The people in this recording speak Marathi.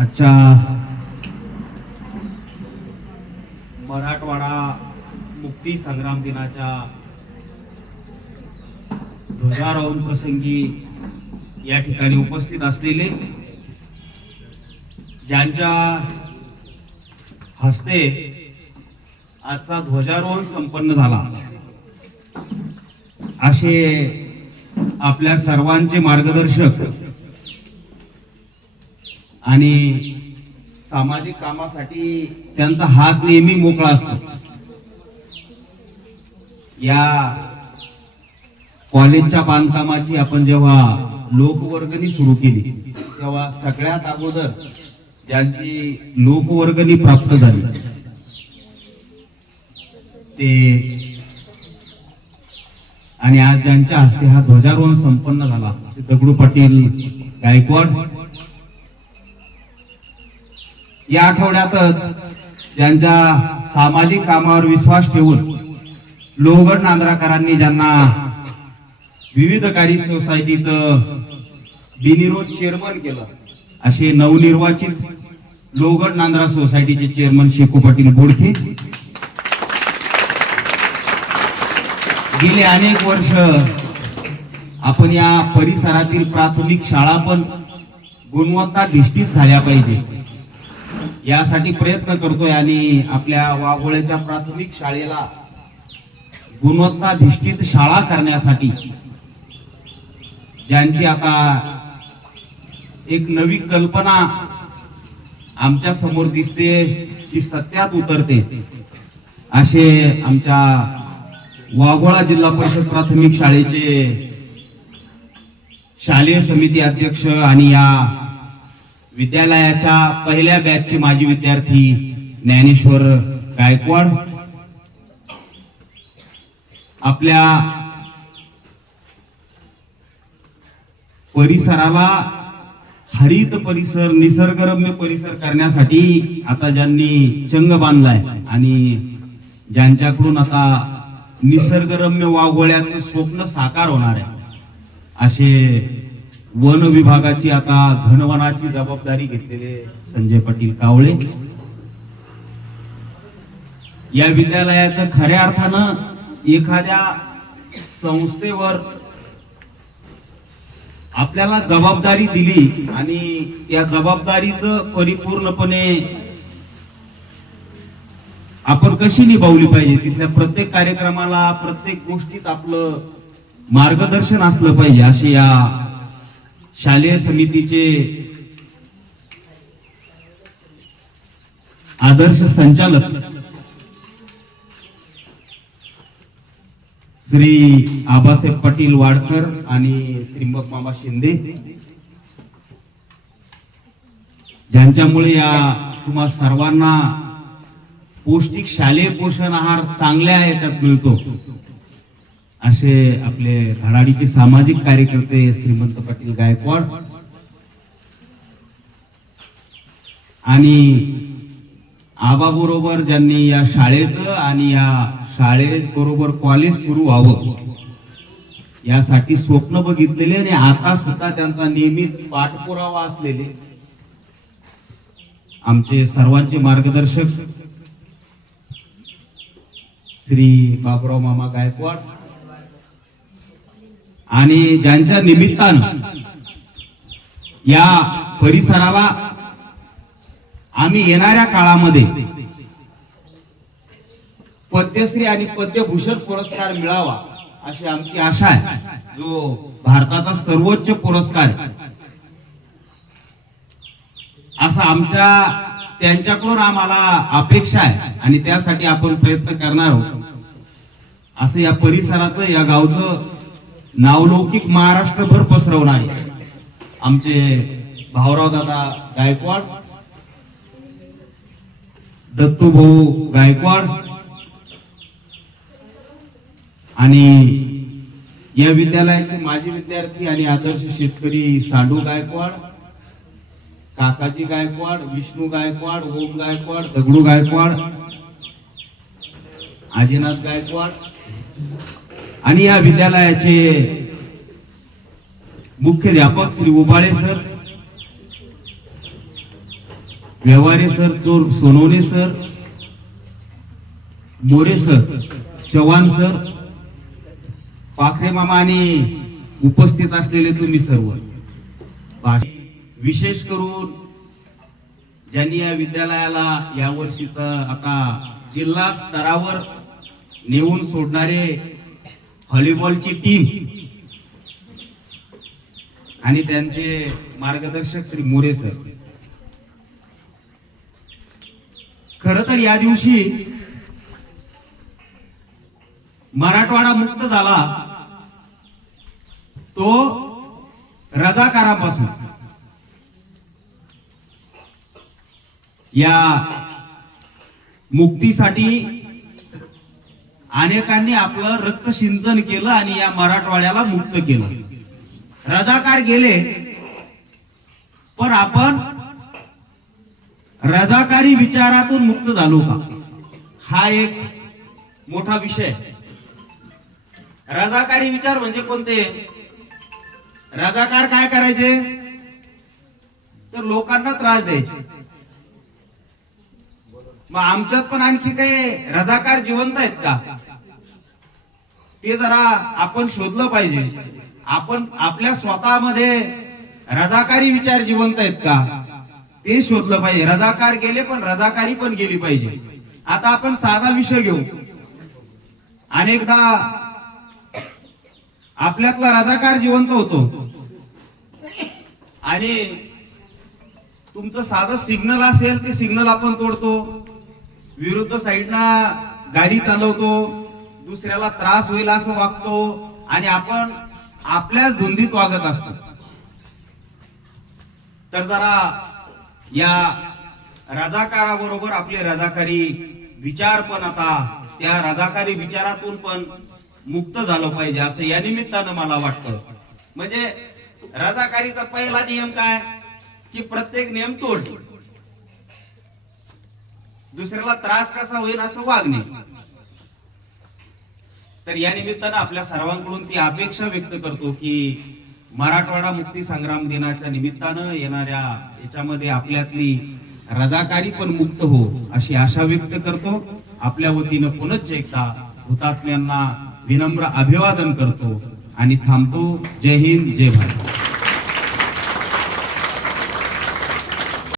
आजच्या मराठवाडा मुक्ती संग्राम दिनाच्या ध्वजारोहण प्रसंगी या ठिकाणी उपस्थित असलेले ज्यांच्या हस्ते आजचा ध्वजारोहण संपन्न झाला. असे आपल्या सर्वांचे मार्गदर्शक आणि सामाजिक कामासाठी त्यांचा हात नेहमी मोकळा असतो. या कॉलेजच्या बांधकामाची आपण जेव्हा लोकवर्गणी सुरू केली तेव्हा सगळ्यात अगोदर ज्यांची लोकवर्गणी प्राप्त झाली ते आणि आज ज्यांच्या हस्ते हा ध्वजारोहण संपन्न झाला दगडू पाटील गायकवाड या आठवड्यातच ज्यांच्या सामाजिक कामावर विश्वास ठेवून लोहगड नांदराकरांनी ज्यांना विविध गाडी सोसायटीचं बिनिरोध चेअरमन केलं असे नवनिर्वाचित लोहगड नांदरा सोसायटीचे चेअरमन शेखू पाटील बोडके. गेले अनेक वर्ष आपण या परिसरातील प्राथमिक शाळा पण गुणवत्ता निश्चित झाल्या पाहिजे. यासाठी प्रयत्न करतोय आणि आपल्या वाघोळ्याच्या प्राथमिक शाळेला गुणवत्ताधिष्ठित शाळा करण्यासाठी ज्यांची आता एक नवी कल्पना आमच्यासमोर दिसते ती सत्यात उतरते. असे आमच्या वाघोळा जिल्हा परिषद प्राथमिक शाळेचे शालेय समिती अध्यक्ष आणि या विद्यालयाच्या पहिल्या बॅचचे माजी विद्यार्थी ज्ञानेश्वर गायकवाड. आपल्या परिसराला हरित परिसर निसर्गरम्य परिसर करण्यासाठी आता ज्यांनी चंग बांधलाय आणि ज्यांच्याकडून आता निसर्गरम्य वाघोळ्याचे स्वप्न साकार होणार आहे असे वन विभागाची आता घनवनाची जबाबदारी घेतलेले संजय पाटील कावळे. या विद्यालयाचं खऱ्या अर्थानं एखाद्या संस्थेवर आपल्याला जबाबदारी दिली आणि त्या जबाबदारीचं परिपूर्णपणे आपण कशी निभावली पाहिजे? तिथल्या प्रत्येक कार्यक्रमाला प्रत्येक गोष्टीत आपलं मार्गदर्शन असलं पाहिजे अशी या शालेय समितीचे आदर्श संचालक श्री आबासाहेब पाटील वाडकर आणि त्रिंबक मामा शिंदे. ज्यांच्यामुळे या तुम्हा सर्वांना पौष्टिक शालेय पोषण आहार चांगल्या याच्यात मिळतो. असे आपले धडाडीचे सामाजिक कार्यकर्ते श्रीमंत पाटील गायकवाड आणि आबाबरोबर ज्यांनी या शाळेचं आणि या शाळेबरोबर कॉलेज सुरू व्हावं यासाठी स्वप्न बघितलेले आणि आता सुद्धा त्यांचा नियमित पाठपुरावा असलेले आमचे सर्वांचे मार्गदर्शक श्री बाबुराव मामा गायकवाड आणि ज्यांच्या निमित्तानं या परिसराला आम्ही येणाऱ्या काळामध्ये पद्यश्री आणि पद्मभूषण पुरस्कार मिळावा अशी आमची आशा आहे. जो भारताचा सर्वोच्च पुरस्कार असा आमच्या त्यांच्याकडून आम्हाला अपेक्षा आहे आणि त्यासाठी आपण प्रयत्न करणार आहोत. असं या परिसराचं या गावचं नावलौकिक महाराष्ट्रभर पसरवणारे आमचे भाऊराव दादा गायकवाड दत्तू भाऊ गायकवाड आणि या विद्यालयाचे माजी विद्यार्थी आणि आदर्श शेतकरी साडू गायकवाड काकाजी गायकवाड विष्णू गायकवाड ओम गायकवाड दगडू गायकवाड आजीनाथ गायकवाड आणि या विद्यालयाचे मुख्याध्यापक श्री उबाळे सर व्यवहारे सर चोर Sonawane sir More sir Chavan sir Pakhare मामा आणि उपस्थित असलेले तुम्ही सर्व. विशेष करून ज्यांनी या विद्यालयाला यावर्षीचा आता जिल्हा स्तरावर नेऊन सोडणारे व्हॉलीबॉलची टीम. आणि त्यांचे मार्गदर्शक श्री मोरे सर. खर तर या दिवशी मराठवाडा मुक्त झाला. तो रजाकारापासून. या मुक्तीसाठी अनेकांनी आपलं रक्त सिंचन केलं आणि या मराठवाड्याला मुक्त केलं. रजाकार गेले पण आपण रजाकारी विचारातून मुक्त झालो का? हा एक मोठा विषय. रजाकारी विचार म्हणजे कोणते? रजाकार काय करायचे? तर लोकांना त्रास द्यायचे. मग आमच्यात पण आणखी काही रजाकार जिवंत आहेत का? ते जरा आपण शोधलं पाहिजे. आपण आपल्या स्वतःमध्ये रजाकारी विचार जिवंत आहेत का? ते शोधलं पाहिजे. रजाकार गेले पण रजाकारी पण गेली पाहिजे. आता आपण साधा विषय घेऊ. अनेकदा आपल्यातला रजाकार जिवंत होतो. आणि तुमचं साधं सिग्नल असेल ते सिग्नल आपण तोडतो. विरुद्ध साईडना गाडी चालवतो. दुसऱ्याला त्रास होईल असं वागतो आणि आपण आपल्याच धुंदीत वागत असतो. तर जरा या रजाकाराबरोबर आपले रजाकारी विचार पण आता त्या रजाकारी विचारातून पण मुक्त झालं पाहिजे असं या निमित्तानं मला वाटतं. म्हणजे रजाकारीचा पहिला नियम काय? की प्रत्येक नियम तोड. दुसऱ्याला त्रास कसा होईल असं वागणे. तर या निमित्तानं आपल्या सर्वांकडून ती अपेक्षा व्यक्त करतो की मराठवाडा मुक्ती संग्राम दिनाच्या निमित्तानं येणाऱ्या याच्यामध्ये आपल्यातली रजाकारी पण मुक्त हो अशी आशा व्यक्त करतो. आपल्या वतीनं पुनश्च एकदा हुतात्म्यांना विनम्र अभिवादन करतो आणि थांबतो. जय हिंद जय भारत.